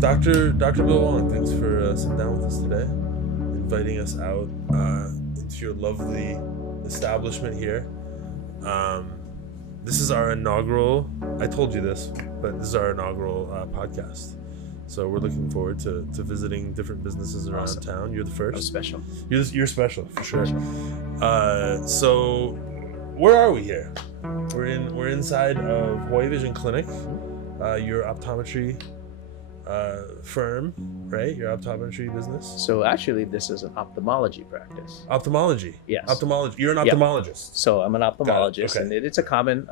Dr. Bill Wong, thanks for sitting down with us today, inviting us out into your lovely establishment here. Um, this is our inaugural, I told you this, but this is our inaugural podcast. So we're looking forward to visiting different businesses around town. You're the first. I'm special. You're special, for sure. So where are we here? We're inside of Hawaii Vision Clinic, your optometry firm, right? Your optometry business. So actually, this is an ophthalmology practice. Ophthalmology. Yes. Ophthalmology. You're an ophthalmologist. So I'm an ophthalmologist, Okay. and it's a common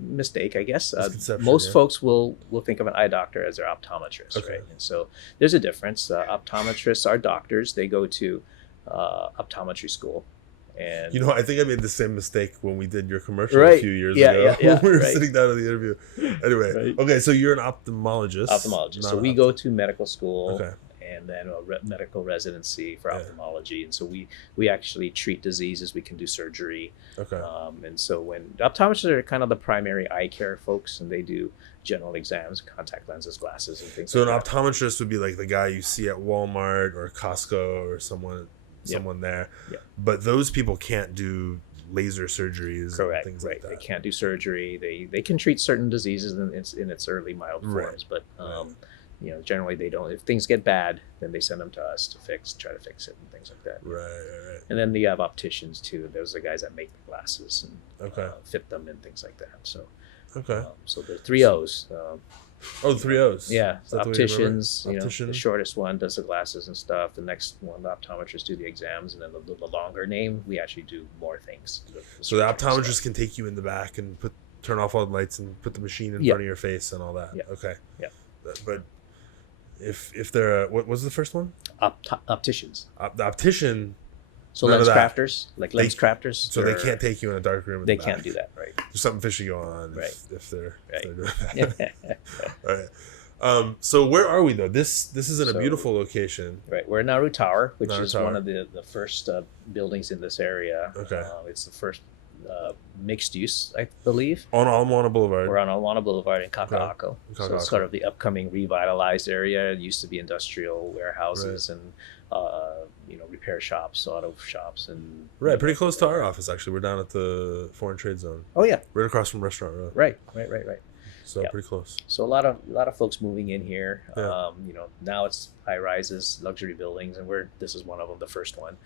mistake, I guess. Misconception, Most yeah. folks will think of an eye doctor as their optometrist, Okay. right? And so there's a difference. Optometrists are doctors. They go to optometry school. And You know, I think I made the same mistake when we did your commercial a Right. few years Yeah, ago. yeah, yeah, when we were right. sitting down in the interview. Anyway, Right. okay, so you're an ophthalmologist. ophthalmologist. not So an we go to medical school. Okay. And then a medical residency for Yeah. ophthalmology, and so we actually treat diseases. We can do surgery, Okay. and so when optometrists are kind of the primary eye care folks, and they do general exams, contact lenses, glasses, and things. So an like that. optometrist would be like the guy you see at Walmart or Costco or someone there. Yep. But those people can't do laser surgeries Correct. and things Right. like They that. can't do surgery. They can treat certain diseases in its early mild Right. forms, but Right. generally they don't. If things get bad, then they send them to us to try to fix it and things like that. Right. And then you have opticians too. Those are the guys that make the glasses and Okay. fit them and things like that. So. Okay. So the 3 O's. Oh, the 3 O's. Yeah, Is that the way you remember? opticians. The Optician. shortest one does the glasses and stuff. The next one, the optometrists do the exams, and then the longer name, we actually do more things. So the optometrist can take you in the back and turn off all the lights and put the machine in Yeah. front of your face and all that. Yeah. Okay. Yeah. But if they're what was the first one? Opticians. The optician. So None of lens that. crafters, like lens crafters. So they can't take you in a dark room. In They the can't back. do that, right? There's something fishy going on. Right. If they're Right. doing that. Yeah. All right. So where are we though? This is in a So- beautiful location. Right. We're in Nauru Tower, which Nauru is Tower. one of the first buildings in this area. Okay. It's the first mixed use, I believe. On Almoana Boulevard. We're on Alwana Boulevard in Kaka'ako. So Kaka'ako. it's sort of the upcoming revitalized area. It used to be industrial warehouses and repair shops, auto shops, and Right, pretty close to our office actually. We're down at the Foreign Trade Zone, Oh yeah, right across from Restaurant Road. right. So Yeah. pretty close. So a lot of folks moving in here. Yeah. Now it's high rises, luxury buildings, and this is one of them, the first one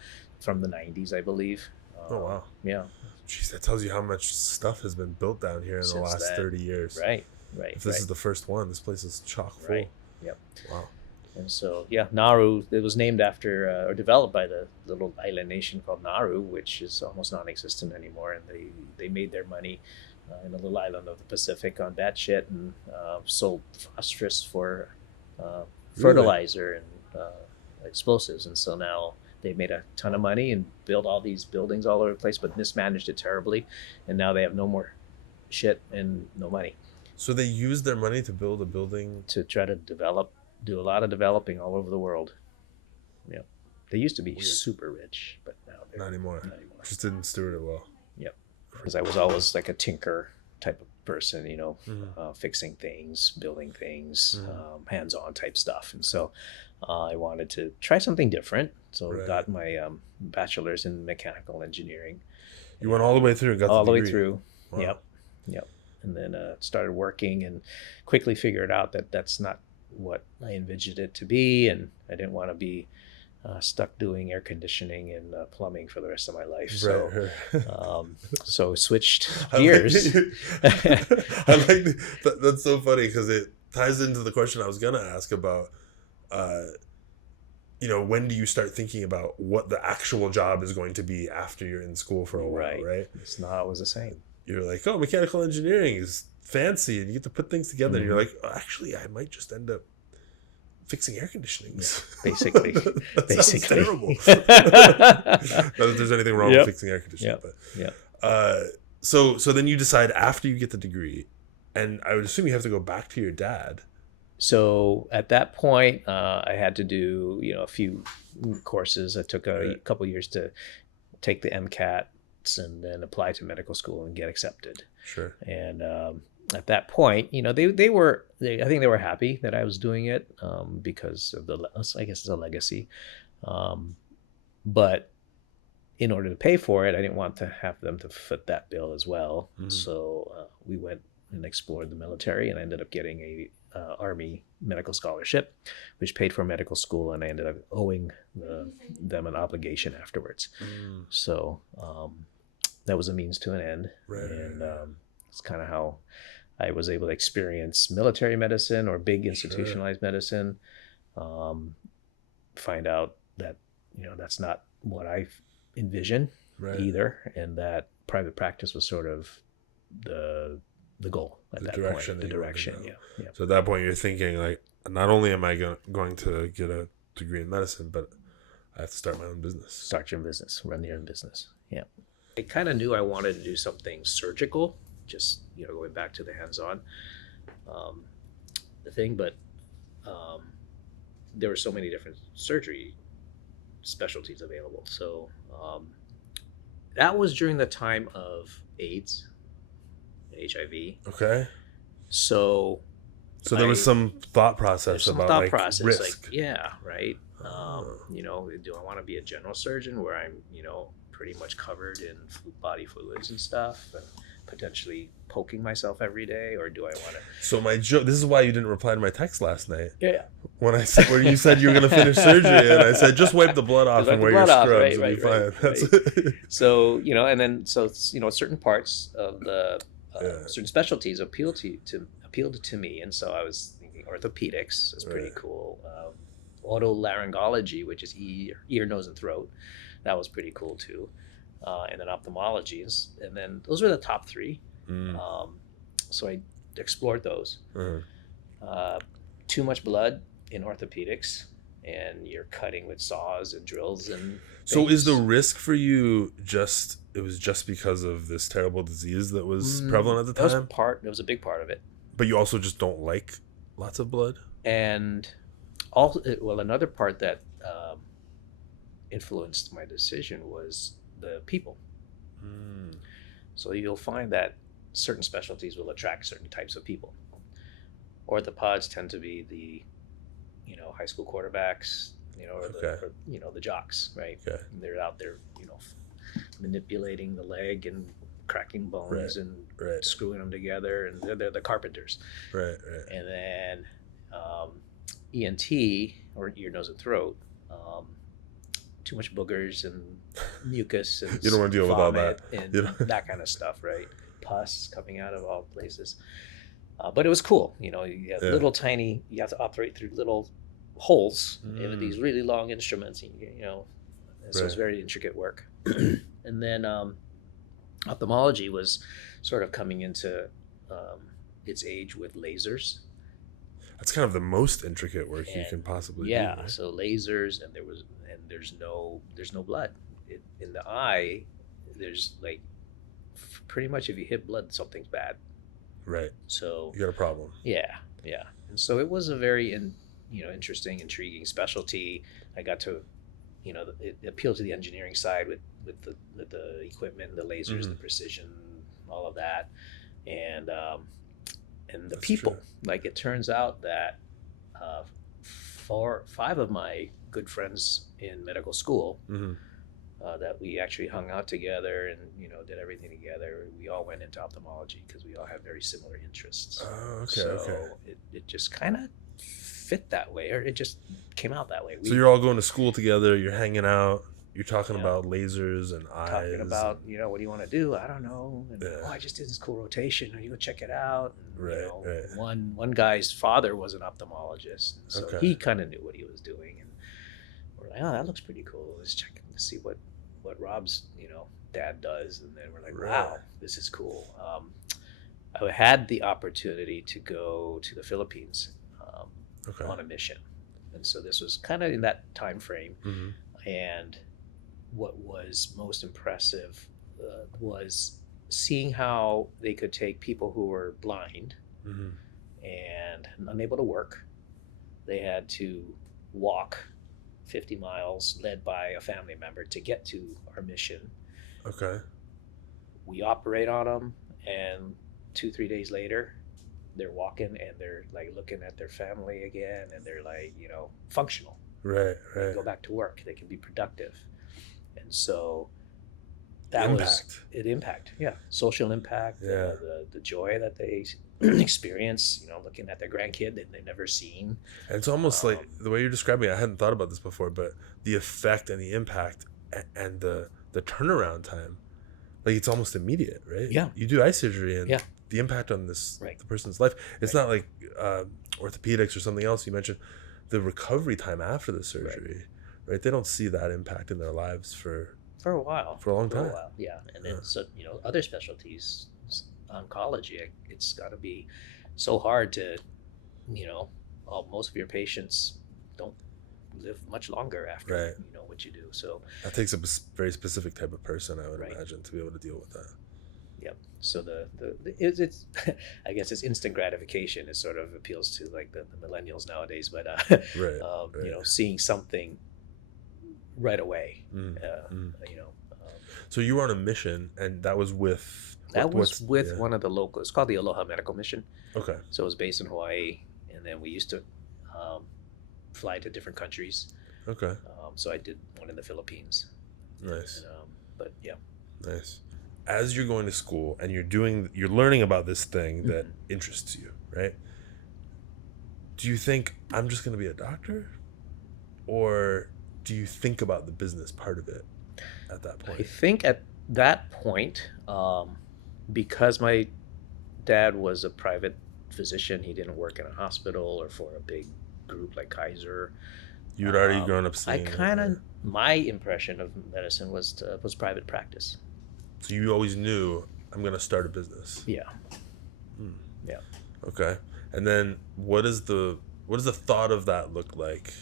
from the '90s, I believe. Oh wow. Yeah. Jeez, that tells you how much stuff has been built down here in the Since last then. 30 years. Right. If this is the first one, this place is chock full. Right. Yep. Wow. And so, Nauru, it was named after or developed by the little island nation called Nauru, which is almost non-existent anymore. And they made their money in a little island of the Pacific on that shit and sold phosphorus for fertilizer and explosives. And so now they made a ton of money and built all these buildings all over the place, but mismanaged it terribly. And now they have no more shit and no money So they used their money to build a building. to try to do a lot of developing all over the world. Yeah, they used to be Weird. super rich, but now they're Not anymore. Not anymore. Just didn't steward it well. Yep, because I was always like a tinker type of person, Mhm. fixing things, building things, Mhm. hands-on type stuff, and so I wanted to try something different. So Right. got my bachelor's in mechanical engineering. You went all the way through and got all the way degree. through. Wow. Yep. And then started working and quickly figured out that that's not what I envisioned it to be, and I didn't want to be stuck doing air conditioning and plumbing for the rest of my life. So, Right. so switched I like gears. That's so funny because it ties into the question I was gonna ask about. When do you start thinking about what the actual job is going to be after you're in school for a while, right? It's not always the same. You're like, oh, mechanical engineering is fancy, and you get to put things together. And you're like, oh, actually, I might just end up fixing air conditionings. Basically. That sounds terrible. Not that there's anything wrong Yep. with fixing air conditioning, Yep. but Yep. so then you decide after you get the degree, and I would assume you have to go back to your dad. So at that point, I had to do a few courses. I took a Right. couple years to take the MCATs and then apply to medical school and get accepted. Sure. And at that point, I think they were happy that I was doing it, because of I guess it's a legacy. But in order to pay for it, I didn't want to have them to foot that bill as well. Mhm. So we went and explored the military, and I ended up getting a Army medical scholarship, which paid for medical school, and I ended up owing them an obligation afterwards. So that was a means to an end, Right. and it's kind of how I was able to experience military medicine or big institutionalized medicine. Find out that that's not what I envisioned either, and that private practice was sort of the goal at that point. The direction, yeah. So at that point, you're thinking like, not only am I going to get a degree in medicine, but I have to start my own business. Start your own business, run your own business. Yeah. I kind of knew I wanted to do something surgical, just going back to the hands-on the thing, but there were so many different surgery specialties available. So that was during the time of AIDS, HIV. Okay. So there was some thought process about risk. Like, yeah, right. Do I want to be a general surgeon where I'm, pretty much covered in body fluids and stuff, and potentially poking myself every day, or do I want to? So my joke. This is why you didn't reply to my text last night. Yeah. When I said, where you said you were going to finish surgery, and I said, just wipe the blood off and wear your scrubs, and be fine. Right. So and then certain parts of the certain specialties appealed to me, and so I was thinking orthopedics is pretty cool. Otolaryngology, which is ear, nose, and throat, that was pretty cool too. And then ophthalmology and then those were the top three. So I explored those. Too much blood in orthopedics, and you're cutting with saws and drills and things. So is the risk for you just because of this terrible disease that was prevalent at the time? That was a big part of it. But you also just don't like lots of blood? And also, another part that influenced my decision was the people. So you'll find that certain specialties will attract certain types of people. Orthopods tend to be the high school quarterbacks, or the jocks, right? Okay. And they're out there manipulating the leg and cracking bones and screwing them together, and they're the carpenters. Right. And then ENT, or ear, nose, and throat, too much boogers and mucus and you don't want to deal with all that and that kind of stuff, right? Pus coming out of all places. But it was cool, you have little tiny, you have to operate through little holes in these really long instruments, so it's very intricate work. And then ophthalmology was sort of coming into its age with lasers. That's kind of the most intricate work you can possibly do. Yeah, right? So lasers, and there's no blood in the eye. There's like pretty much, if you hit blood, something's bad. Right. So you got a problem. Yeah. And so it was a very interesting, intriguing specialty. I got to, it appealed to the engineering side with the equipment, the lasers, the precision, all of that, and the people. True. Like, it turns out that 5 of my good friends in medical school, that we actually hung out together and did everything together. We all went into ophthalmology because we all have very similar interests. Oh, okay. So it just kind of fit that way, or it just came out that way. So you're all going to school together. You're hanging out. You're talking about lasers and eyes. Talking about what do you want to do? I don't know. And, I just did this cool rotation. You go check it out. And, right. One guy's father was an ophthalmologist, so he kind of knew what he was doing, and we're like, oh, that looks pretty cool. Let's check to see what Rob's dad does, and then we're like, wow, this is cool. I had the opportunity to go to the Philippines on a mission, and so this was kind of in that time frame. And what was most impressive was seeing how they could take people who were blind and unable to work. They had to walk 50 miles, led by a family member, to get to our mission. Okay. We operate on them, and 2-3 days later, they're walking and they're like looking at their family again, and they're like, functional. Right. They Right. can go back to work. They can be productive. And so that Impact. impact. Yeah. Social impact, Yeah. the joy that they experience, looking at their grandkid that they've never seen. And it's almost like the way you're describing it, I hadn't thought about this before, but the effect and the impact and the turnaround time, like it's almost immediate, right? Yeah. You do eye surgery and Yeah. the impact on this Right. the person's life. It's Right. not like orthopedics or something else. You mentioned the recovery time after the surgery, right? They don't see that impact in their lives for a while. For a long time. Yeah. And then, so, other specialties, oncology, it's got to be so hard to, most of your patients don't live much longer after, Right. what you do. So that takes a very specific type of person, I would Right. imagine, to be able to deal with that. Yep. So it's I guess it's instant gratification. It sort of appeals to like the millennials nowadays, but Right. seeing something right away. So you were on a mission, and that was with One of the local. It's called the Aloha Medical Mission. Okay. So it was based in Hawaii, and then we used to fly to different countries. Okay. So I did one in the Philippines. Nice. And, but yeah. Nice. As you're going to school and you're learning about this thing that Mm-hmm. interests you, right? Do you think I'm just going to be a doctor, or do you think about the business part of it at that I point? think at that point, because my dad was a private physician, he didn't work in a hospital or for a big group like Kaiser. You'd already grown up seeing My impression of medicine was private practice. So you always knew, I'm going to start a business. Yeah. Yeah. Okay. And then what does the thought of that look like?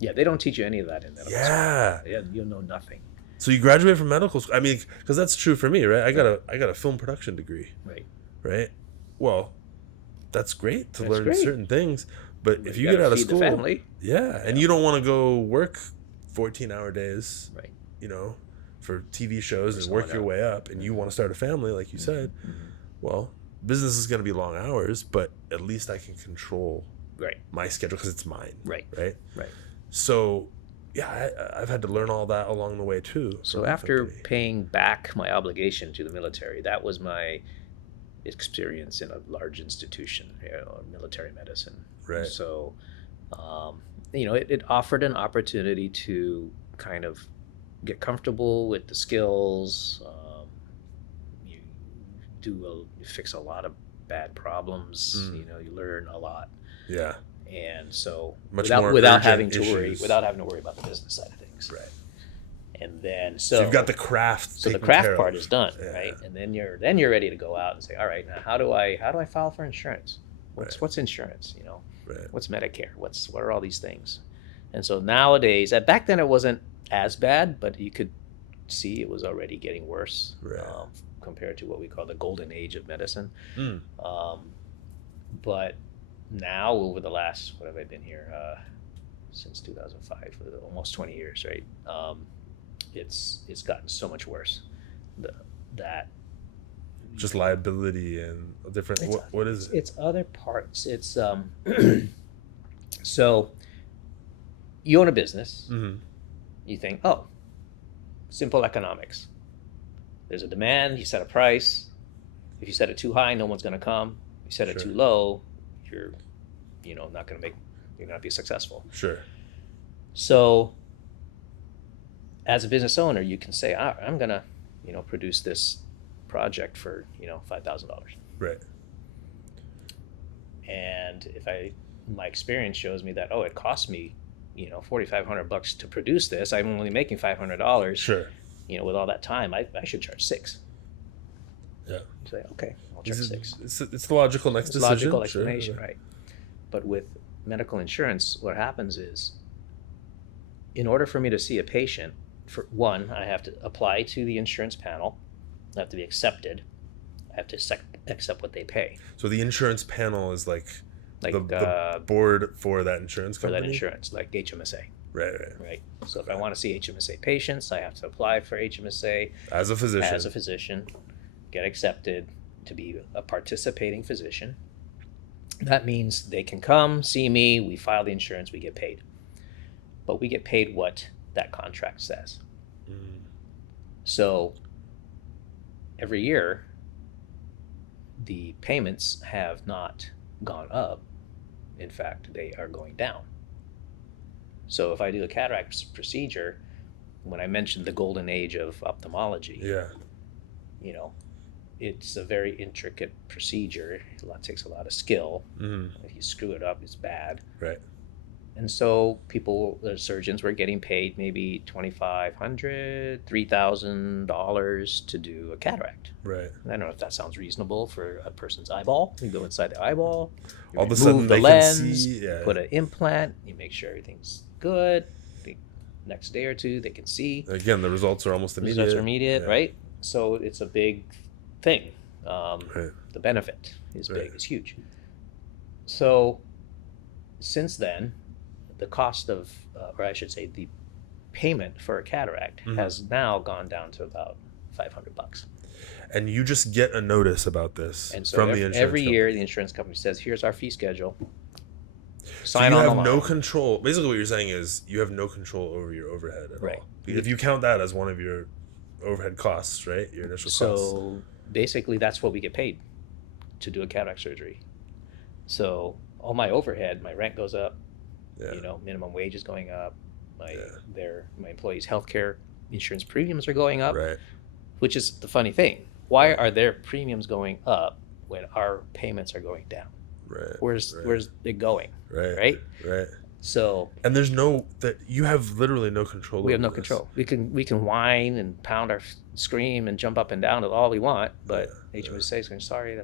Yeah, they don't teach you any of that in medical school. Yeah, you'll know nothing. So you graduate from medical school. I mean, because that's true for me, right? I got a film production degree. Right. Right. Well, that's great to learn certain things, but if you get out of school, the family. Yeah, and you don't want to go work 14-hour days, right? For TV shows and work your way up, and you want to start a family, like you said. Well, business is going to be long hours, but at least I can control my schedule because it's mine. Right. So, yeah, I've had to learn all that along the way too. So after paying back my obligation to the military, that was my experience in a large institution, military medicine. Right. So, it offered an opportunity to kind of get comfortable with the skills. You fix a lot of bad problems. You learn a lot. Yeah. And so without having to worry about the business side of things. Right. And then so you've got the craft. So the craft part is done, right? And then you're ready to go out and say, all right, now how do I file for insurance? What's insurance? What's Medicare? What are all these things? And so nowadays, back then it wasn't as bad, but you could see it was already getting worse compared to what we call the golden age of medicine. But now, over the last, what have I been here since 2005, for almost 20 years, right? It's gotten so much worse. That just liability and different. What is it? It's other parts. It's so you own a business. Mm-hmm. You think, simple economics. There's a demand. You set a price. If you set it too high, no one's going to come. If you set it too low, you're not going to you're not be successful. Sure. So as a business owner, you can say, I'm going to produce this project for $5,000. Right. And my experience shows me that it cost me $4,500 to produce this. I'm only making $500. Sure. With all that time, I should charge $6. Yeah. Say, okay, I'll charge $6. It's the logical next decision. Logical explanation, right? But with medical insurance, what happens is, in order for me to see a patient, for one, I have to apply to the insurance panel. I have to be accepted. I have to accept what they pay. So the insurance panel is like the board for that insurance company? For that insurance, like HMSA. Right. So if I want to see HMSA patients, I have to apply for HMSA. As a physician. Get accepted, to be a participating physician. That means they can come see me, we file the insurance, we get paid. But we get paid what that contract says. So every year, the payments have not gone up. In fact, they are going down. So if I do a cataract procedure, when I mentioned the golden age of ophthalmology, you know, it's a very intricate procedure. It takes a lot of skill. If you screw it up, it's bad. Right. And so the surgeons were getting paid maybe $2,500, $3,000 to do a cataract. Right. And I don't know if that sounds reasonable for a person's eyeball. You go inside the eyeball, you all of a sudden the they lens, can see. you put an implant, you make sure everything's good. The next day or two, they can see. Again, the results are almost immediate. Results are immediate, right? So it's a big thing. The benefit is big, it's huge. So since then, the cost of, or I should say, the payment for a cataract has now gone down to about $500. And you just get a notice about this and so from the insurance every company. year the insurance company says, here's our fee schedule. So Sign you on have the no line. control. Basically what you're saying is you have no control over your overhead at Right. all. If you count that as one of your overhead costs, right? Your initial costs. So basically that's what we get paid to do a cataract surgery. So all my overhead, my rent goes up, minimum wage is going up, my employees' healthcare insurance premiums are going up, right. Which is the funny thing. Why are their premiums going up when our payments are going down? Right. Where's it going? Right. So and there's you have literally no control. We have no this. control. We can whine and pound our scream and jump up and down all we want, but HMSA is going, sorry,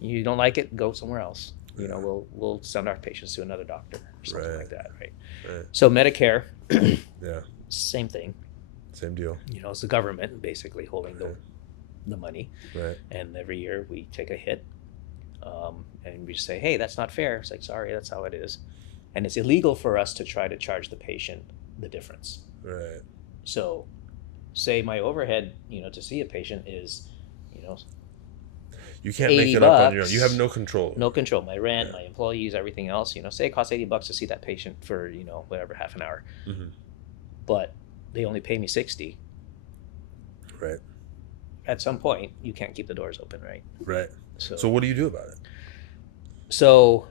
you don't like it, go somewhere else. We'll send our patients to another doctor or something like that, right? So Medicare, same thing. Same deal. It's the government basically holding the money, right? And every year we take a hit, and we just say, hey, that's not fair. It's like, sorry, that's how it is, and it's illegal for us to try to charge the patient the difference. Right. So, say my overhead, to see a patient is, you can't make it up on your own. You have no control. No control. My rent, my employees, everything else. Say it costs $80 to see that patient for whatever, half an hour, but they only pay me $60. Right. At some point, you can't keep the doors open, right? Right. So what do you do about it? So,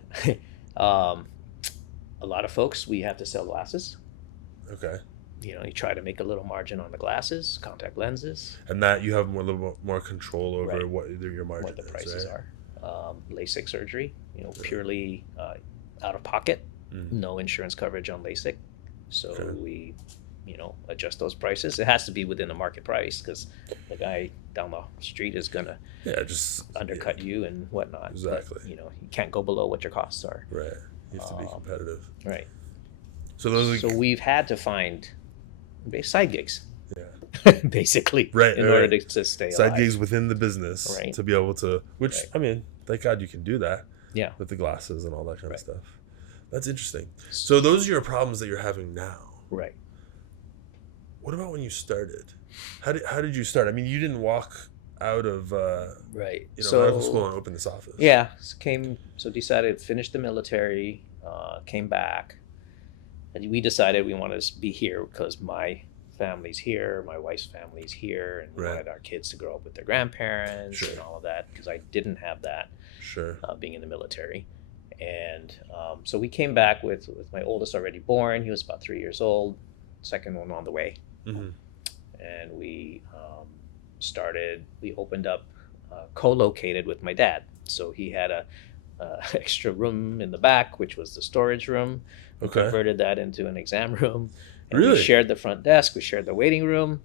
a lot of folks, we have to sell glasses. Okay. You try to make a little margin on the glasses, contact lenses. And that you have a little more control over what your margin is, what the prices right? are. LASIK surgery, purely out of pocket, no insurance coverage on LASIK. So we, adjust those prices. It has to be within the market price because the guy down the street is going to just undercut you and whatnot. Exactly. But, you can't go below what your costs are. Right. You have to be competitive. Right. So we've had to find side gigs. Yeah. Basically. Right. In order to stay alive. Side gigs within the business to be able to, which, I mean, thank God you can do that. Yeah. With the glasses and all that kind of stuff. That's interesting. So those are your problems that you're having now. Right. What about when you started? How did you start? I mean, you didn't walk out of medical school and open this office. Yeah. Decided to finish the military, came back. And we decided we wanted to be here because my family's here, my wife's family's here, and we wanted our kids to grow up with their grandparents and all of that because I didn't have that being in the military. And so we came back with my oldest already born. He was about 3 years old, second one on the way. And we opened up co-located with my dad. So he had a extra room in the back, which was the storage room. We converted that into an exam room. And we shared the front desk. We shared the waiting room.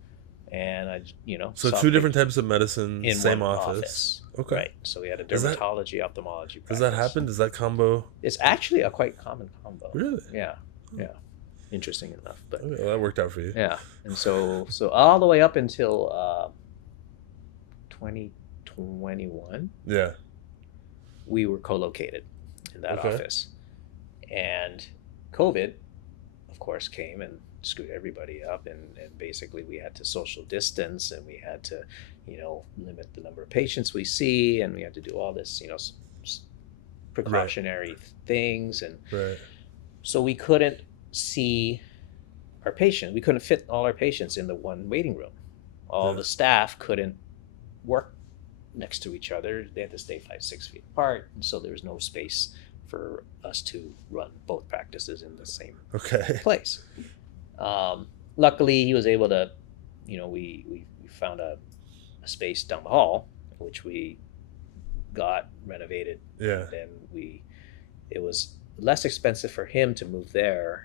And So two different types of medicine, in same one office. Okay. Right. So we had a dermatology, ophthalmology practice. Does that happen? Does that combo? It's actually a quite common combo. Really? Yeah. Yeah. Interesting enough. But well, that worked out for you. Yeah. And so all the way up until 2021. Yeah. We were co-located in that office. And COVID, of course, came and screwed everybody up, and basically we had to social distance, and we had to, limit the number of patients we see, and we had to do all this, precautionary things, and Right. so we couldn't see our patient. We couldn't fit all our patients in the one waiting room. All the staff couldn't work next to each other. They had to stay 5-6 feet apart, and so there was no space for us to run both practices in the same place. Luckily, he was able to, we found a space down the hall, which we got renovated. Yeah. And then it was less expensive for him to move there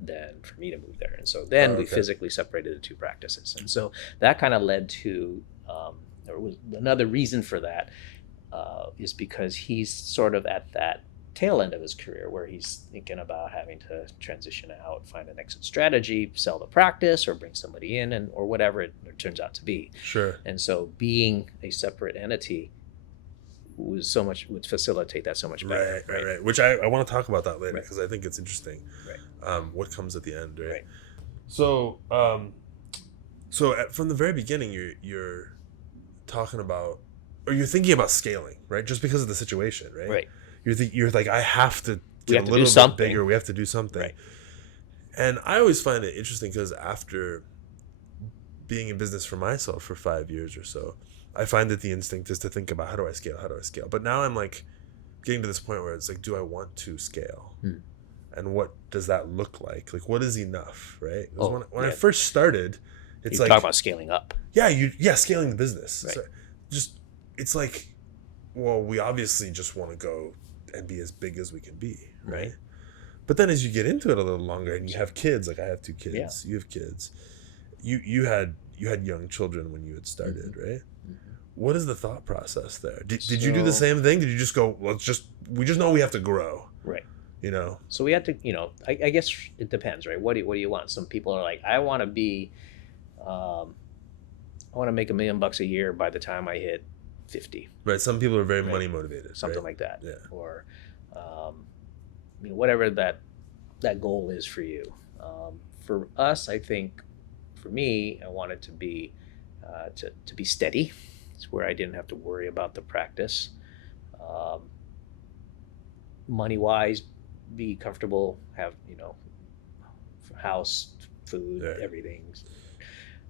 than for me to move there. And so then we physically separated the two practices. And so that kind of led to, there was another reason for that, is because he's sort of at that tail end of his career where he's thinking about having to transition out, find an exit strategy, sell the practice, or bring somebody in, or whatever it turns out to be. Sure. And so being a separate entity would facilitate that so much better. Right. Which I want to talk about that later, because I think it's interesting. What comes at the end, right? So, from the very beginning, you're talking about, or you're thinking about scaling, right? Just because of the situation, right? Right. You're like, I have to get a little bit bigger. We have to do something. Right. And I always find it interesting because after being in business for myself for 5 years or so, I find that the instinct is to think about how do I scale? But now I'm like getting to this point where it's like, do I want to scale? And what does that look like? Like, what is enough, right? When I first started, it's you like... talk about scaling up. Yeah, scaling the business. Right. So it's like, well, we obviously just want to go and be as big as we can be, right? But then as you get into it a little longer and you have kids, like I have 2 kids, you have kids, you had young children when you had started, right? What is the thought process there? Did you do the same thing? Did you just go, we just know we have to grow, right? So we had to, I guess it depends, right? What do you want? Some people are like, I want to be, I want to make $1 million a year by the time I hit 50. Right. Some people are very money motivated. Something like that. Yeah. Or, whatever that goal is for you. For us, I think, for me, I wanted to be, to be steady. It's where I didn't have to worry about the practice. Money-wise, be comfortable, have, house, food, everything.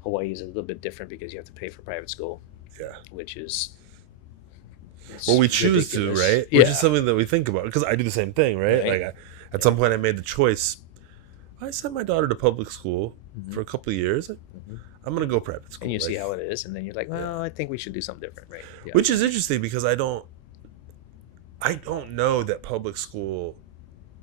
Hawaii is a little bit different because you have to pay for private school. Yeah. Which is... Well, we choose to, right? Which is something that we think about, because I do the same thing, right? Like at some point I made the choice. I sent my daughter to public school for a couple of years. I'm going to go private school. And you see how it is, and then you're like, well, I think we should do something different, right? Yeah. Which is interesting because I don't know that public school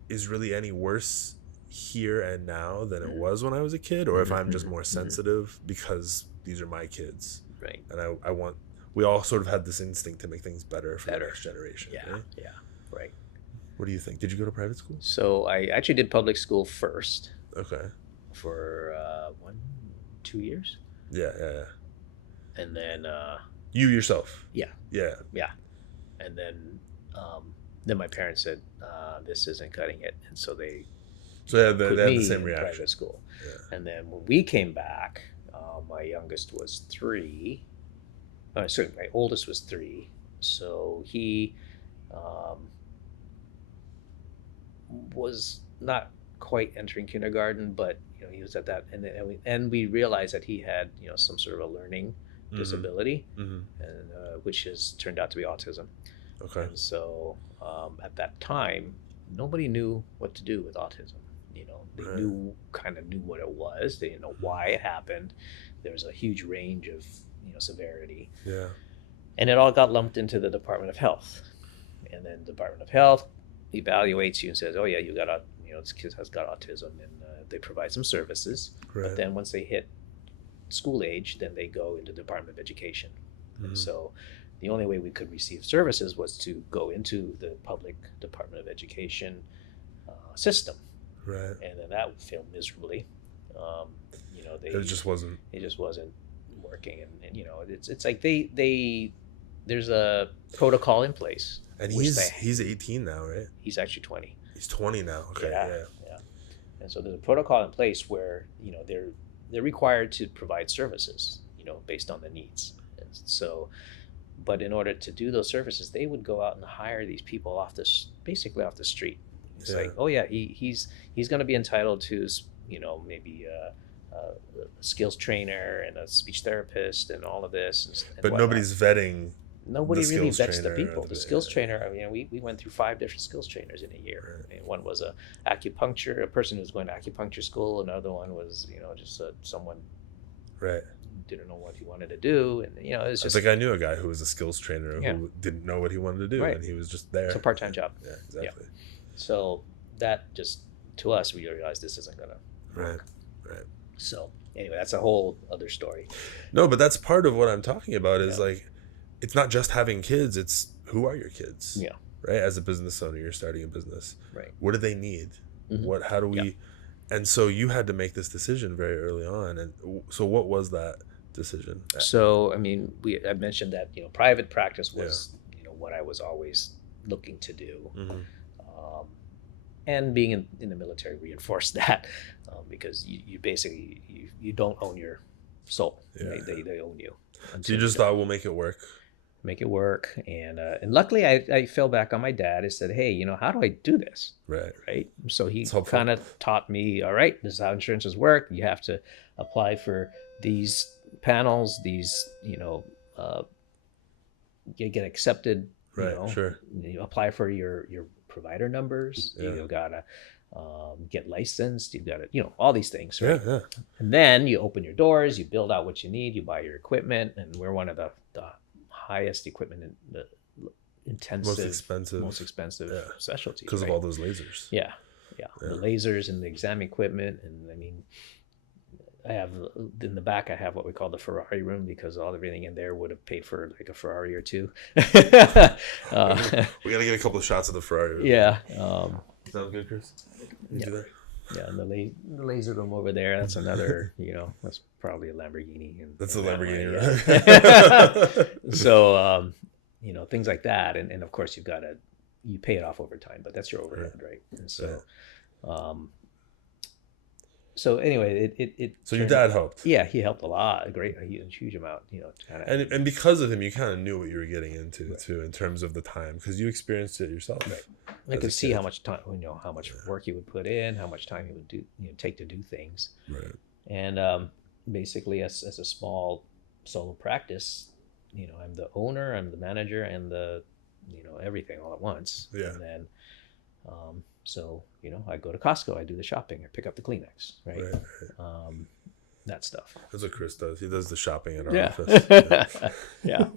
is really any worse here and now than it was when I was a kid, or if I'm just more sensitive because these are my kids. Right. And we all sort of had this instinct to make things better for the next generation. Yeah. Right? Yeah. Right. What do you think? Did you go to private school? So I actually did public school first. Okay. For 2 years. Yeah. And then you yourself. Yeah. And then my parents said, this isn't cutting it, and so they had put the me same in reaction. private school. Yeah. And then when we came back, my youngest was 3. Sorry, my oldest was 3. So he was not quite entering kindergarten, but he was at that, and we realized that he had some sort of a learning disability, and which has turned out to be autism. Okay. And so at that time, nobody knew what to do with autism. They knew what it was. They didn't know why it happened. There was a huge range of severity. Yeah. And it all got lumped into the Department of Health, and then the Department of Health evaluates you and says, oh yeah, you got this kid has got autism, and they provide some services. But then once they hit school age, then they go into the Department of Education. And so the only way we could receive services was to go into the public Department of Education system. Right. And then that failed miserably. It just wasn't working, and it's like there's a protocol in place. And he's 18 now, right? He's actually 20. He's 20 now. Okay. Yeah. And so there's a protocol in place where they're required to provide services, based on the needs. And so, but in order to do those services, they would go out and hire these people basically off the street. It's Yeah. like, oh yeah, he's going to be entitled to, maybe a skills trainer and a speech therapist and all of this and But whatnot. nobody's vetting. Nobody the really skills vets the trainer people. or The the- skills trainer, I mean, we went through 5 different skills trainers in a year. Right. And one was a person who was going to acupuncture school. Another one was, just someone Right. didn't know what he wanted to do. And, it's I just, think I knew a guy who was a skills trainer Yeah. who didn't know what he wanted to do, Right. and he was just there. it's a part-time job. Yeah, exactly. So that just, to us, we realized this isn't going to Right. work. Right. So anyway, that's a whole other story. No, but that's part of what I'm talking about is Yeah. like, it's not just having kids, it's who are your kids? Yeah. Right? As a business owner, you're starting a business. Right. What do they need? Mhm. How do we, Yeah. and so you had to make this decision very early on. And so what was that decision? So, I mean, I mentioned that, private practice was, what I was always looking to do. Mhm. And being in the military reinforced that, because you basically, you don't own your soul. Yeah. They own you. So you just thought we'll make it work? Make it work. And luckily I fell back on my dad and said, hey, how do I do this? Right. Right. So he It's helpful. kind of taught me, all right, this is how insurances work. You have to apply for these panels, these, you get accepted, Right. Sure. you apply for your provider numbers. Yeah. You've got to get licensed. You've got to, all these things. Right. Yeah. And then you open your doors, you build out what you need, you buy your equipment. And we're one of the highest equipment in the intensive, most expensive Yeah. specialties. Because right? of all those lasers. Yeah. The lasers and the exam equipment. And I mean, I have in the back, I have what we call the Ferrari room because everything in there would have paid for like a Ferrari or two. We got to get a couple of shots of the Ferrari. Yeah. Sound good, Chris? You do that? Yeah, and the laser room over there, that's another, that's probably a Lamborghini. And That's a Lamborghini, right? So, things like that. And of course, you pay it off over time, but that's your overhead, right? And so, so anyway, So your dad helped. Yeah, he helped a lot, a huge amount, And because of him, you kind of knew what you were getting into too, in terms of the time, because you experienced it yourself. Right. I could see how much time, how much work he would put in, how much time he would do, take to do things. Right. And basically, as a small solo practice, I'm the owner, I'm the manager, and the, everything all at once. Yeah. And then, so I go to Costco, I do the shopping, I pick up the Kleenex, right? That stuff. That's what Chris does. He does the shopping at our Yeah. office. Yeah.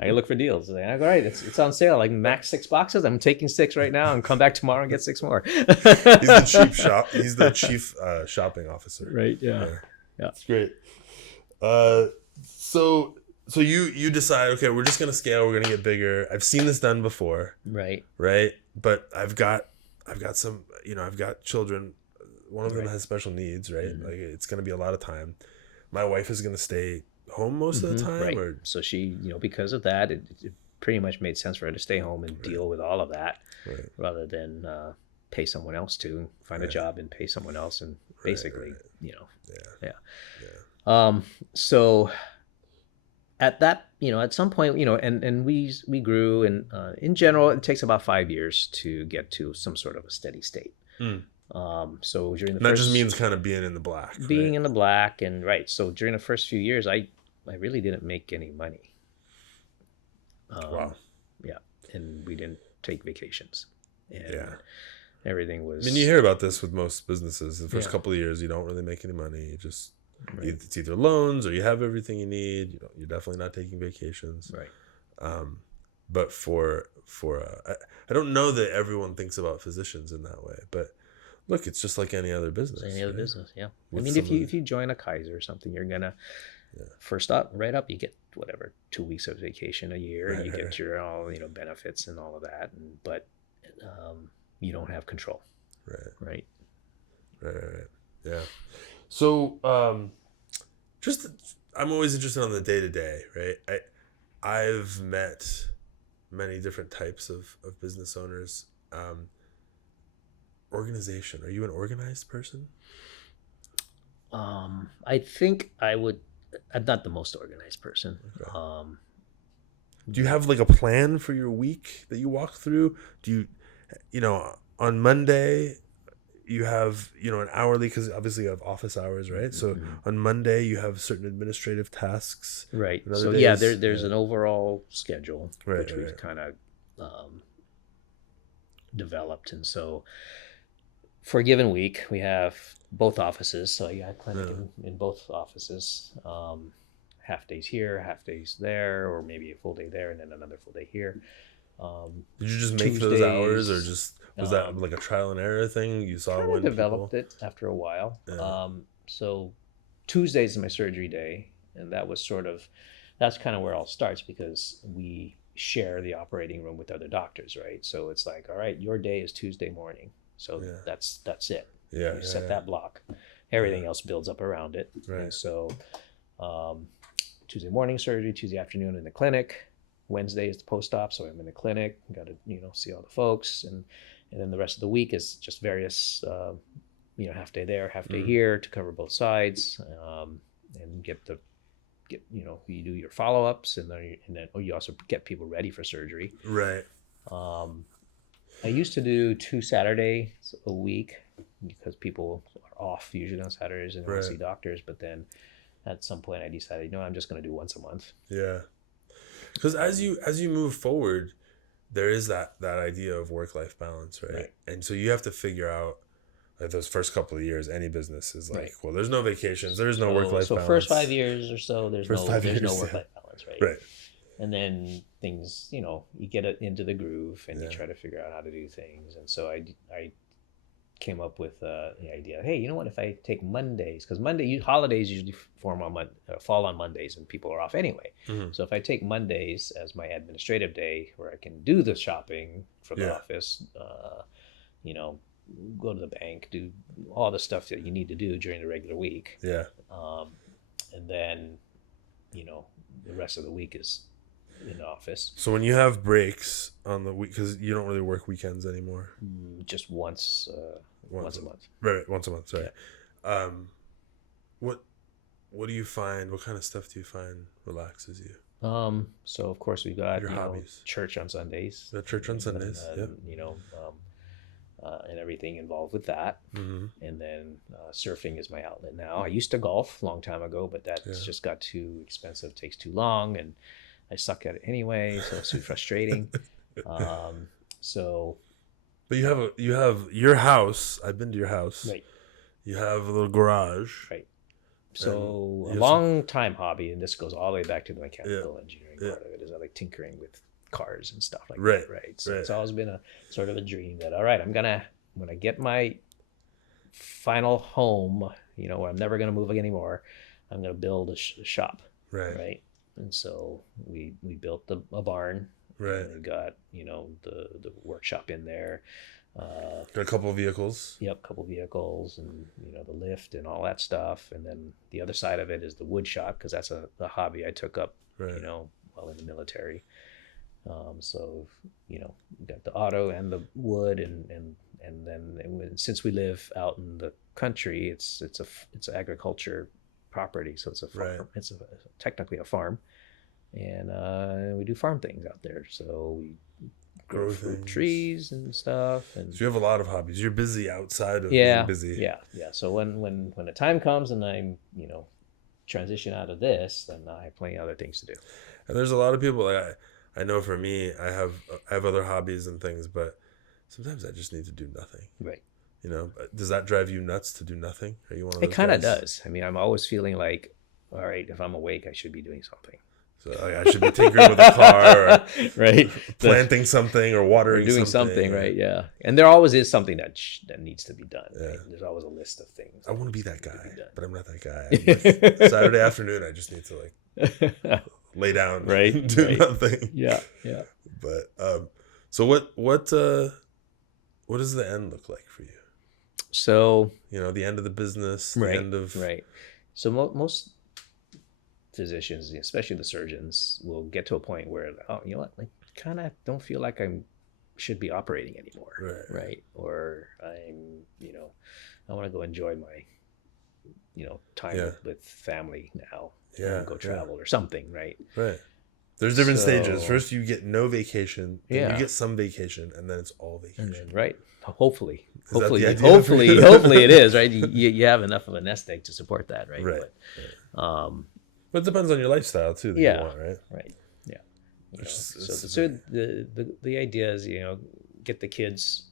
I look for deals. I go, all right, it's on sale. Like max 6 boxes. I'm taking 6 right now and come back tomorrow and get 6 more. He's the chief shopping officer. Right. Yeah. It's great. So you decide, okay, we're just gonna scale. We're gonna get bigger. I've seen this done before. Right. But I've got some. I've got children. One of them Right. has special needs. Right. Mhm. Like it's gonna be a lot of time. My wife is gonna stay home most of the time. Right. Or So she, because of that, it pretty much made sense for her to stay home and deal with all of that right. rather than pay someone else to find a job and pay someone else and basically, Yeah. So at that, at some point, and we grew, and in general, it takes about 5 years to get to some sort of a steady state. Mm. So during the And that first, just means kind of being in the black. being right? in the black, and right. So during the first few years, I really didn't make any money. Wow. Yeah, and we didn't take vacations. And Yeah. everything was. I mean, you hear about this with most businesses. The first Yeah. couple of years, you don't really make any money. You just Right. it's either loans or you have everything you need. You're definitely not taking vacations. Right. But I don't know that everyone thinks about physicians in that way. But look, it's just like any other business. Any other right? business, yeah. With I mean, some if you join a Kaiser or something, you're gonna first up, right up, you get whatever 2 weeks of vacation a year, and you Right, get right. your all benefits and all of that, but you don't have control, Right. right? Yeah. So, I'm always interested on the day to day, right? I've met many different types of business owners. organization. Are you an organized person? I think I'm not the most organized person. Okay. Um, Do you have like a plan for your week that you walk through? Do you, on Monday, you have, an hourly, because obviously you have office hours, right? So on Monday, you have certain administrative tasks. right. And other So days, yeah, there's an overall schedule which we've right. kind of developed, and so for a given week, we have both offices. So I got clinic in both offices. Half days here, half days there, or maybe a full day there and then another full day here. Did you just make Tuesdays, those hours, or just was that like a trial and error thing? You saw kind when of developed people... it after a while. Yeah. So Tuesdays is my surgery day, and that's kind of where it all starts because we share the operating room with other doctors, right? So it's like, all right, your day is Tuesday morning. So that's it. Yeah. You set that block. Everything else builds up around it. Right. And so Tuesday morning surgery, Tuesday afternoon in the clinic. Wednesday is the post-op, so I'm in the clinic. Got to see all the folks, and then the rest of the week is just various half day there, half day here to cover both sides, and get you do your follow-ups, and then you also get people ready for surgery. Right. I used to do 2 Saturdays a week because people are off usually on Saturdays and want to see doctors. But then at some point I decided, I'm just going to do once a month. Yeah. Because as you move forward, there is that idea of work-life balance, right? And so you have to figure out, like, those first couple of years, any business is like, well, there's no vacations, there's no work-life balance. So first 5 years or so, there's no work-life balance, right? Right. And then things, you get it into the groove, and you try to figure out how to do things. And so I came up with the idea, hey, you know what, if I take Mondays, because holidays usually fall on Mondays and people are off anyway. So if I take Mondays as my administrative day where I can do the shopping for the office, go to the bank, do all the stuff that you need to do during the regular week. Yeah. And then, the rest of the week is in the office. So when you have breaks on the week, because you don't really work weekends anymore, just once a month. Right, once a month. Sorry. Yeah. What do you find? What kind of stuff do you find relaxes you? So of course we got your hobbies. Church on Sundays. The church on Sundays. And everything involved with that. And then surfing is my outlet now. I used to golf a long time ago, but that's just got too expensive, takes too long, and I suck at it anyway, so it's too frustrating. But you have your house. I've been to your house. Right. You have a little garage. Right. So a long time hobby, and this goes all the way back to the mechanical engineering part of it, is I like tinkering with cars and stuff like that. Right. So it's always been a sort of a dream that, all right, when I get my final home, where I'm never gonna move anymore, I'm gonna build a shop. Right. And so we built a barn. Right. And got the workshop in there. Got a couple of vehicles. Yep, couple of vehicles, and the lift and all that stuff. And then the other side of it is the wood shop, because that's a hobby I took up while in the military. So got the auto and the wood, and then since we live out in the country, it's agriculture property, so it's a farm. It's technically a farm, and we do farm things out there. So we grow fruit trees and stuff. And so you have a lot of hobbies. You're busy outside of being busy. Yeah. So when the time comes and I'm transition out of this, then I have plenty of other things to do. And there's a lot of people, like I know for me, I have other hobbies and things, but sometimes I just need to do nothing. Right. Does that drive you nuts to do nothing? Are you one of those It kind of guys? does. I mean, I'm always feeling like, all right, if I'm awake, I should be doing something. So I should be tinkering with a car, or right, planting something, or watering, or doing something, right? Yeah, and there always is something that needs to be done. Yeah. Right? There's always a list of things. I want to be that guy, but I'm not that guy. Like, Saturday afternoon, I just need to lay down, right, do nothing. Yeah. But so what does the end look like for you? So the end of the business, the right, end of right. So most physicians, especially the surgeons, will get to a point where, oh, you know what, like, kind of don't feel like I'm should be operating anymore, Right. Or I'm, I want to go enjoy my, time Yeah. with family now, Yeah. and go travel or something, right? Right. There's different stages. So First, you get no vacation. Then you yeah, get some vacation, and then it's all and vacation. then right, hopefully, Is that the idea for hopefully, you? hopefully it is right. You have enough of a nest egg to support that, right? Right. But it depends on your lifestyle too that yeah, you want, right? right, yeah. It's So the idea is, get the kids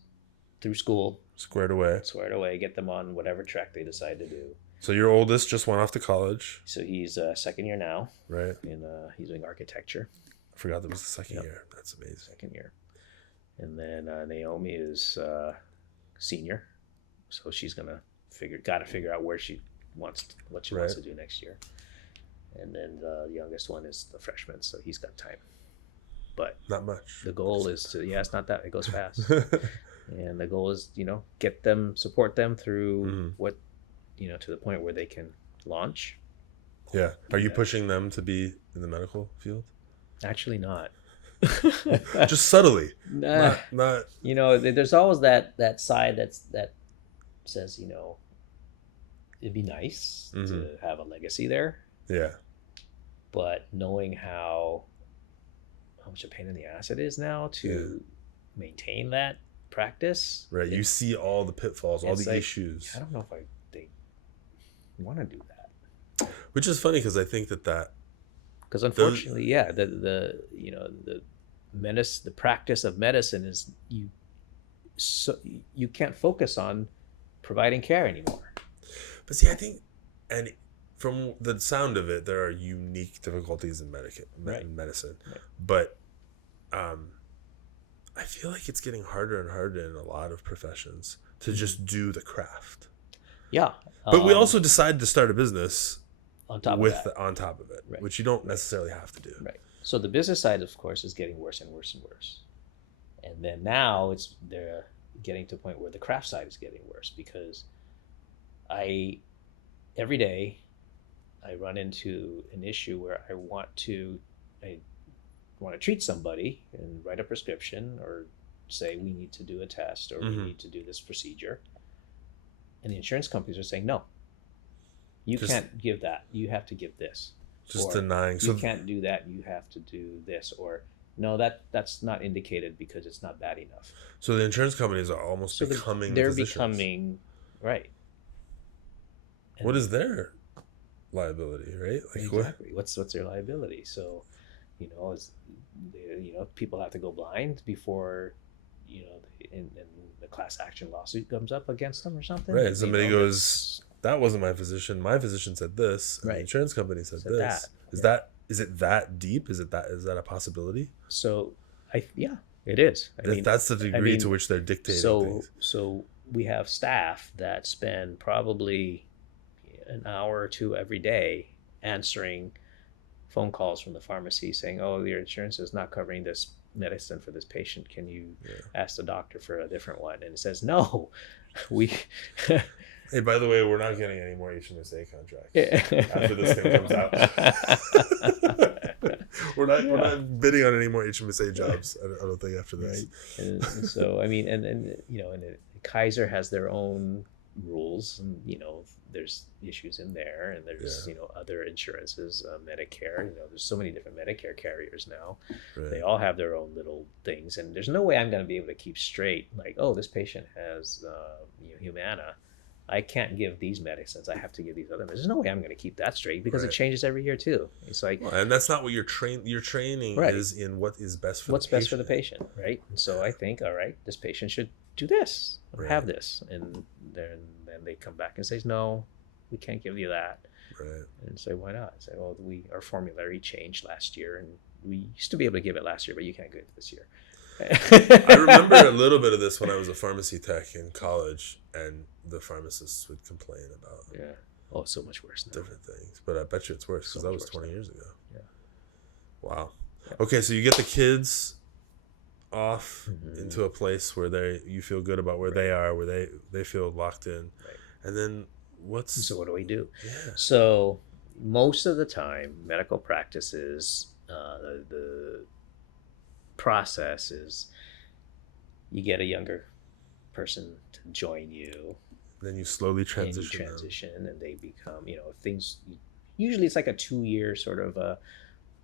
through school, squared away. get them on whatever track they decide to do. So your oldest just went off to college, So he's second year now, right? and he's doing architecture. I forgot that was the second year. That's amazing. Second year, and then Naomi is senior, so she's got to figure out what she wants to do next year. And then the youngest one is the freshman, so he's got time. But not much. The goal is to, it's not that, it goes fast. And the goal is, support them through what, to the point where they can launch. Yeah. Are you pushing them to be in the medical field? Actually not. Just subtly. Nah. Not. There's always that side that says, it'd be nice to have a legacy there. Yeah. But knowing how much a pain in the ass it is now to maintain that practice. Right. You see all the pitfalls, all the issues. I don't know if they want to do that. Which is funny because I think that because unfortunately, the practice of medicine is you can't focus on providing care anymore. But see, I think, and from the sound of it, there are unique difficulties in medicine. Right. But I feel like it's getting harder and harder in a lot of professions to just do the craft. Yeah. But we also decided to start a business on top of it, right. Which you don't necessarily have to do. Right. So the business side, of course, is getting worse and worse and worse. And then now they're getting to a point where the craft side is getting worse, because every day I run into an issue where I want to treat somebody and write a prescription or say we need to do a test or we need to do this procedure. And the insurance companies are saying, no, you can't give that. You have to give this. Just or, denying. You can't do that. You have to do this. Or no, that's not indicated because it's not bad enough. So the insurance companies are almost becoming physicians. Right. And what is their liability, right? Like exactly. What's their liability? So, people have to go blind before, and the class action lawsuit comes up against them or something. Right. Somebody goes, that wasn't my physician. My physician said this. And the insurance company said this. Is it that deep? Is that a possibility? So, it is. That's the degree to which they're dictating things. So we have staff that spend probably an hour or two every day answering phone calls from the pharmacy saying, oh, your insurance is not covering this medicine for this patient. Can you ask the doctor for a different one? And it says, no, we... Hey, by the way, we're not getting any more HMSA contracts after this thing comes out. We're not bidding on any more HMSA jobs, I don't think, after this. Right. And so, and Kaiser has their own rules, and there's issues in there, and there's other insurances, Medicare. There's so many different Medicare carriers now. Right. They all have their own little things, and there's no way I'm going to be able to keep straight. Like, oh, this patient has Humana. I can't give these medicines. I have to give these other medicines. There's no way I'm going to keep that straight because it changes every year too. It's like, and that's not what your training is in what is best for what's best for the patient, right? And so I think, all right, this patient should do this, or have this, and then they come back and say, no, we can't give you that. Right. And say, why not? I say, well, our formulary changed last year, and we used to be able to give it last year, but you can't give it this year. I remember a little bit of this when I was a pharmacy tech in college, and the pharmacists would complain about it's so much worse now. Different things, but I bet you it's worse because that was 20 years ago. Yeah. Wow. Yeah. Okay, so you get the kids off into a place where you feel good about where they are, where they feel locked in, and then so what do we do? Yeah. So most of the time, medical practices, the process is you get a younger person to join you. Then you slowly And you transition. transition, and they become, if things. Usually, it's like a 2-year sort of a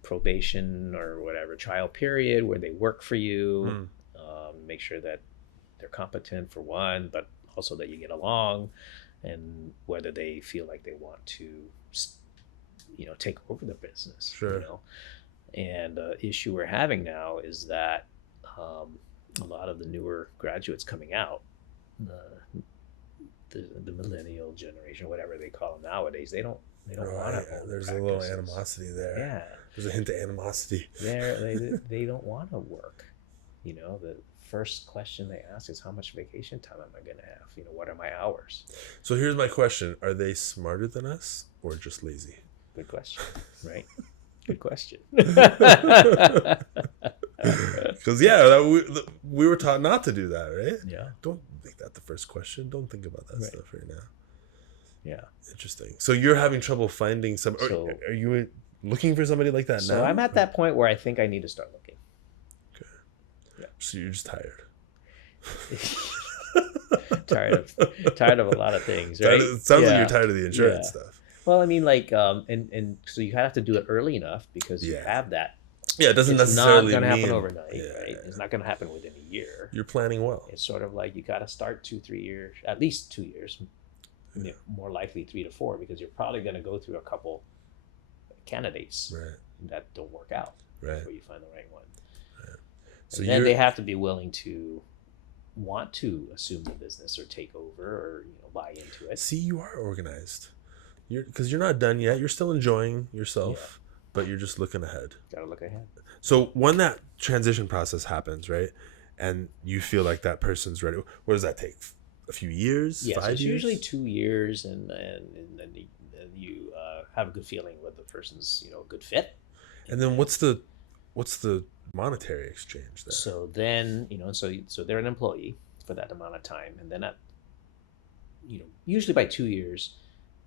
probation or whatever trial period where they work for you, make sure that they're competent for one, but also that you get along, and whether they feel like they want to take over the business. Sure. And the issue we're having now is that a lot of the newer graduates coming out, the millennial generation, whatever they call them nowadays, they don't want to. There's a little animosity there. Yeah, there's a hint of animosity. They don't want to work. The first question they ask is, how much vacation time am I going to have? What are my hours? So here's my question: are they smarter than us or just lazy? Good question, right? Good question. Because we were taught not to do that, right? Yeah. Don't make that the first question. Don't think about that stuff right now. Yeah. Interesting. So you're having trouble finding some. Are you looking for somebody like that now? So I'm at that point where I think I need to start looking. Okay. Yeah. So you're just tired. tired of a lot of things, right? It sounds like you're tired of the insurance stuff. Well, I mean, like, and so you have to do it early enough because you have that. Yeah, it doesn't necessarily It's not going to mean happen overnight, right? It's not going to happen within a year. You're planning well. It's sort of like you got to start 2-3 years, at least 2 years, more likely 3 to 4, because you're probably going to go through a couple candidates that don't work out before you find the right one. Right. So then they have to be willing to want to assume the business or take over or buy into it. See, you are organized. Because you're not done yet. You're still enjoying yourself. But you're just looking ahead. Gotta look ahead. So when that transition process happens, right, and you feel like that person's ready, what does that take? A few years? Yeah, 5 so it's years? usually 2 years, and then you have a good feeling whether the person's a good fit. And then what's the monetary exchange there? So then so they're an employee for that amount of time, and then usually by 2 years,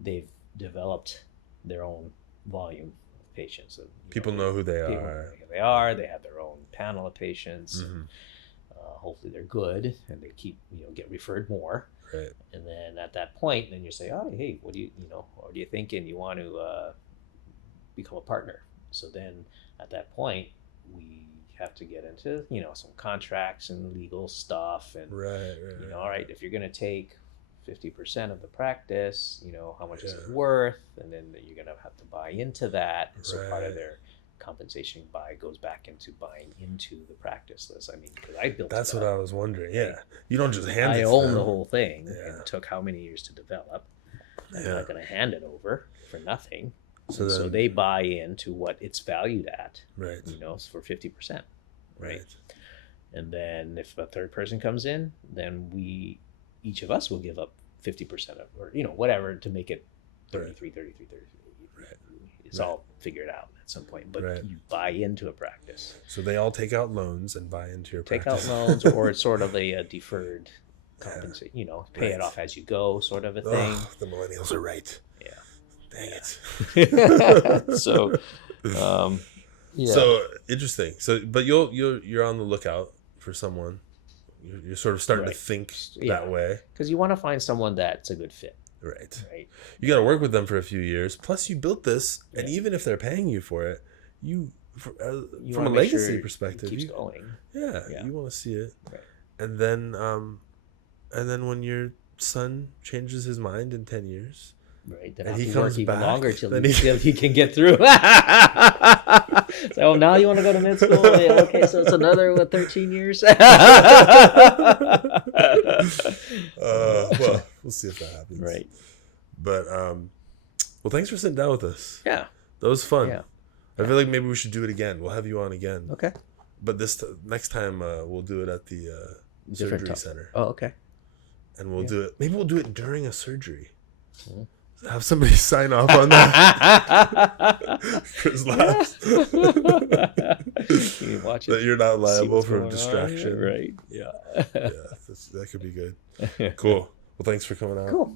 they've developed their own volume. Patients. So, people know who they are. They have their own panel of patients. Mm-hmm. Hopefully they're good, and they keep get referred more. Right. And then at that point, then you say, oh, hey, what do you what are you thinking? You want to become a partner? So then at that point, we have to get into some contracts and legal stuff, and all right, if you're going to take 50% of the practice, how much is it worth, and then you're gonna have to buy into that. And so part of their compensation goes back into buying into the practice list. I mean, because I built that's what I was wondering. Yeah, you don't just hand it. I own the whole thing. And it took how many years to develop. I'm not gonna hand it over for nothing. So they buy into what it's valued at. Right. For 50%. Right. And then if a third person comes in, then each of us will give up 50% of, or whatever, to make it 33. Right. It's all figured out at some point, but you buy into a practice. So they all take out loans and buy into your practice. Take out loans, or it's sort of a deferred compensation. Pay it off as you go, sort of a thing. The millennials are right. Yeah. Dang it. So, So interesting. So, but you're on the lookout for someone. You're sort of starting to think that way. Because you want to find someone that's a good fit. Right. You got to work with them for a few years. Plus, you built this, and even if they're paying you for it, from a legacy perspective, it keeps going. Yeah, you want to see it. Right. And then when your son changes his mind in 10 years, right, then he comes even longer till he can get through. So now you want to go to med school? Yeah, okay, so it's another 13 years. Well, we'll see if that happens. Right. But well, thanks for sitting down with us. Yeah, that was fun. Yeah. I feel like maybe we should do it again. We'll have you on again. Okay. But next time we'll do it at the surgery center. Oh, okay. And we'll do it. Maybe we'll do it during a surgery. Mm-hmm. Have somebody sign off on that. Chris laughs. You watch it, that you're not liable for distraction. Right. Yeah. That could be good. Cool. Well, thanks for coming out. Cool.